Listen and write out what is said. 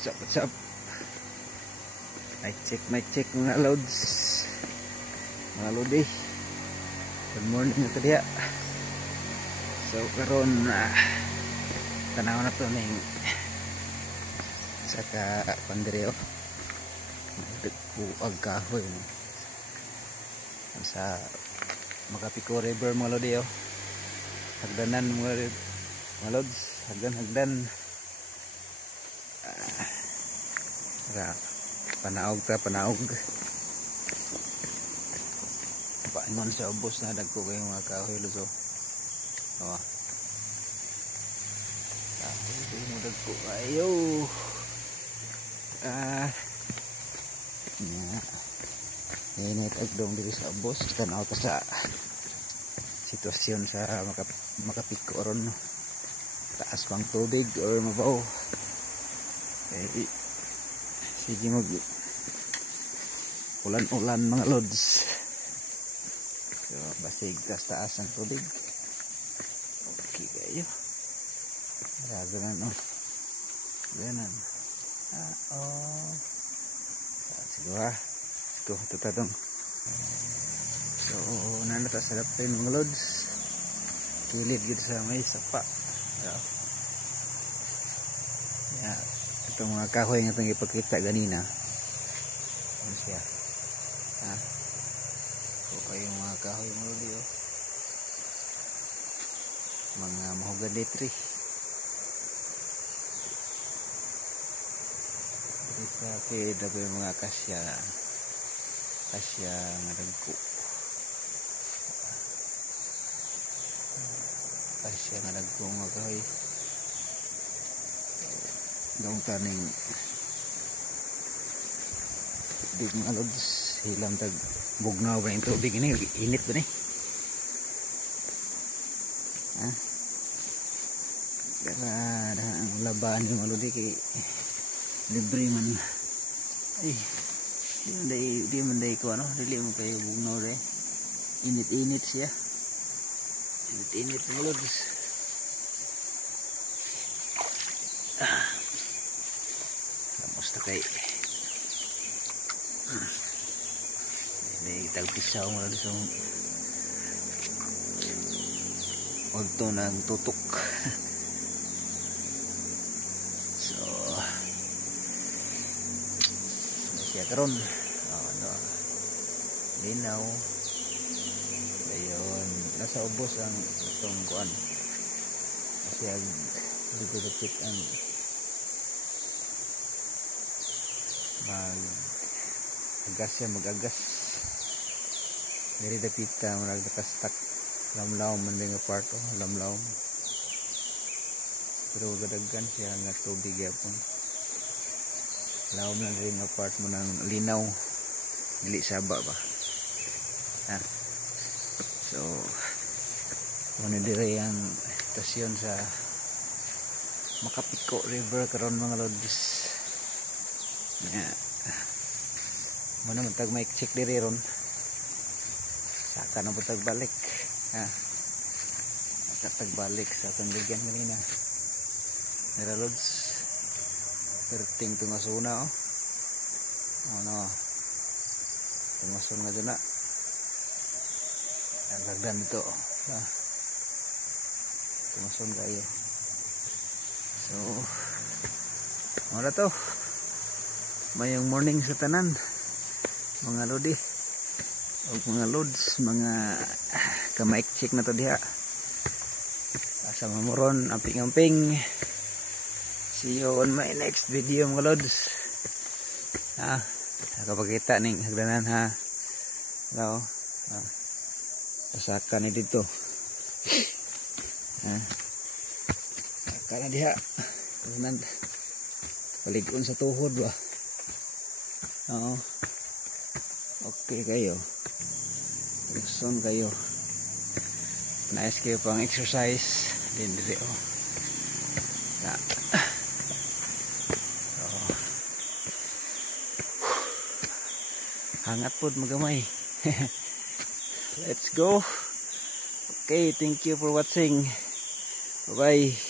What's up? Mic check mga loads. Mga lodi. Good morning na to diya. So karon tanaw na to ning saka pandireo. Nagdagpuag kahoy no. Sa Makapiko River mga lodi oh. Hagdanan mga lods, hagdan. Panaog paingon sa ubos na dagko kayong mga kahoy luso. Kahoy mo dagko ayo. Init agdong diri sa ubos tanaw ta sa sitwasyon sa Makapiko ron. Taas pang tubig or mabaw. Sige mag ulan mga lods. So basig taas ang tubig. Okay kayo. Raganan oh. Ganan. Sige tutadong. So nanata sa dapin mga lods. Kilid gid sa may sapa. Itong mga kahoy nga itong ipakita ganina. Ano siya? Ito kayong mga kahoy mo ulit oh. Mga mahogany tree. Dito kaya po yung mga kasya nga dagko. Kasya nga dagko mga kahoy. Daong taning big mga lods hilang tag bugnaw ba yung tubig ini init ba ni kaya ang laban yung mga lodi kay libre man ay di man day ko ano dili mo kayo bugnaw rin init siya init mga lods. Basta kay may tagpisaw mo lang sa orto ng tutok. So siya karon linaw dayon nasa ubos ang itong kuan kasi dito ang mag-agas diri dapita mo nagkastak lamlaw man nga parto lamlaw pero gadaggan siya nga tubig yapon laom na diri nga part mo ng linaw dili saba ba so ano diri ang stasyon sa Makapiko River karon mga lods. Muna man tag mic check diri ron. Saka na butag balik. Saka balik sa kandigyan kanina. Nira lods. Perting tungasuna oh. Ano. Tungasun nga dyan na. Agagdan ito. Tungasun kayo. So muna to. Mayong morning sa tanan mga lodi o mga lods mga ka-mic check na to diha asa mamoron amping see you on my next video mga lods nakapakita ning hagdanan hello pasaka ni dito kana diha kunan paligon sa tuhod ba. Oo. Okay kayo. Person kayo. Nice kayo pang exercise. Din diri oh. Hangat pod magamay. Let's go. Okay, thank you for watching. Bye bye.